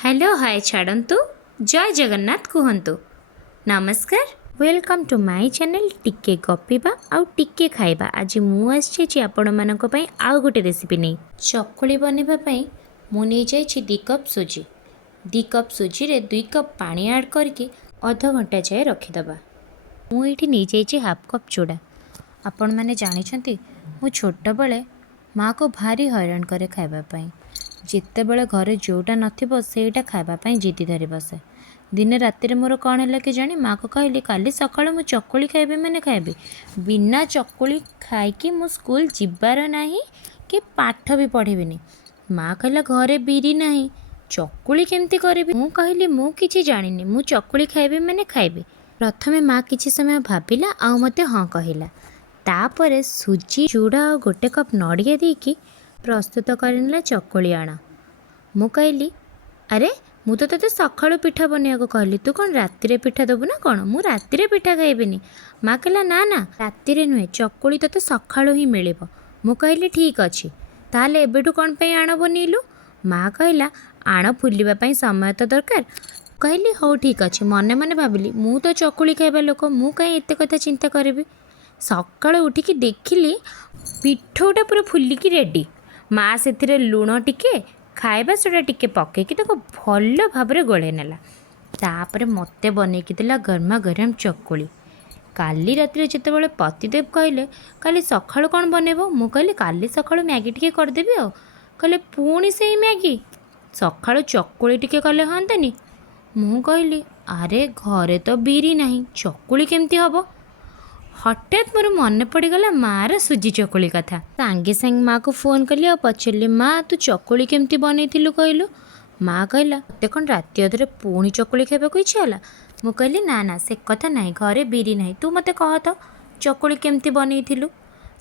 Hello hi छाड़न्तु जय जगन्नाथ कहतु नमस्कार वेलकम टू माय चैनल टिके गपिबा आउ टिके खाइबा। आज मुझे आपण मानक पई आउ गोटे रेसिपी नहीं चकुली बनैबा पई मु नहीं जाइछि 2 कप सुजी 2 कप सुजी रे 2 कप पानी ऐड करके आधा घंटा जाए रखिदबा। मु एठी नहीं जाइछि हाफ कप चूड़ा। आपण माने जानि छथि मु छोट बेले माँ को भारी हैरान करे खाइबा पई। जिते बड़े घरे जोटा नथिबो सेटा खाइबापी जिद्दी धरी बसे। दिने रातिर मोर कौन है कि जानी माँ को कहली काली सकाळु मु चकुली खाइबी माने खाइबी बिना चकुली खाइकी मु स्कूल जिबार नाही कि पाठ भी पढ़िबिनी। माँ कहला घरे बिरी नाही चकुली केमती करबी। मु कहली मु किछि जानिनी मु चकुली खाइबी माने खाइबी। प्रथमे माँ किछि समय भाबिला आ मते हाँ कहला। तापरे सुजी चूड़ा और गोटे कप नड़िया देकी प्रस्तुत करनेला चकुली आण। मु कहली अरे मु तो तोते सकाळु पिठा बनिया कहली तू कौन रातिर पिठा देबू ना कौन मु रातिर पिठा खाइबिनी। माँ कहला ना ना रातिर नुहे चकुली तोते सकाळु ही मिलिबो। मु कहली ठीक अछि ताले एबेठु कौन पे आण बनिलु। माँ कहला आण फुलिबा पई समय तो दरकार। कहली हो ठीक अछि मने मने भाबिली मु तो चकुली खाइबा लोक मु कहीं एते कथा चिंता करबी। सकाळु उठिकी देखिली पिठोटा पूरा फुलिकी रेडी। माँ से लुण टिके खाइबा सोडा टिके पकेकी ताको भल भाव गोले नेला। तापर मते बनैकी देला गरमा गरम चकुली। काली रातिर जितेबाला पतिदेव कहले काली सकाळु कौन बनैबो मु कहली काली सकाळु मैगी टिके करदेबी आ कहले पुणी से मैगी सकाळु चकुली टिके कले हंतानी। मु कहली अरे घरे तो बिरी नाही चकुली केमती हबो। हठात मोर मन पड़गला माँ सुजी चकुली कथा। सांगे सांगे माँ को फोन कली और पचारि माँ तू चकुली केमती बनैथिलु कहलु। माँ कहला मते कौन राति अधरे पुणी चकुली खाइबाकु इच्छा होला। मु कहली ना ना से कथा नाही घरे बिरी नाही तू मते कह तो चकुली केमती बनैथिलु।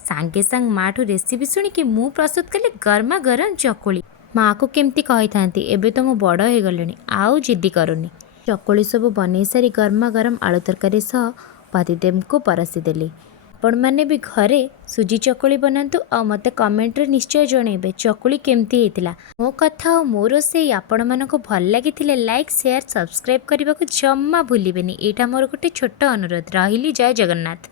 सांगे सांग माँ ठू रेसिपी शुणिकी मु प्रस्तुत कली गरमा गरम चकुली। माँ को केमती कही थांती एबे तो मु बड़ हो गलिनी आउ जिद्दी करूनी। चकुली सब बनै सारी गरमा गरम आलू तरकारी सह पतिदेव को परसी देली। आपण मैंने भी घरे सुजी चकुली बनातु और मते कमेंट रे निश्चय जणेबे चकुली केमती हेतिला। मो कथा और मो रोसई आपण मानको भल लागिथिले लाइक शेयर सब्सक्राइब करने को जम्मा भूलिबेनी। एटा मोर गोटे छोट अनुरोध। रहिली जय जगन्नाथ।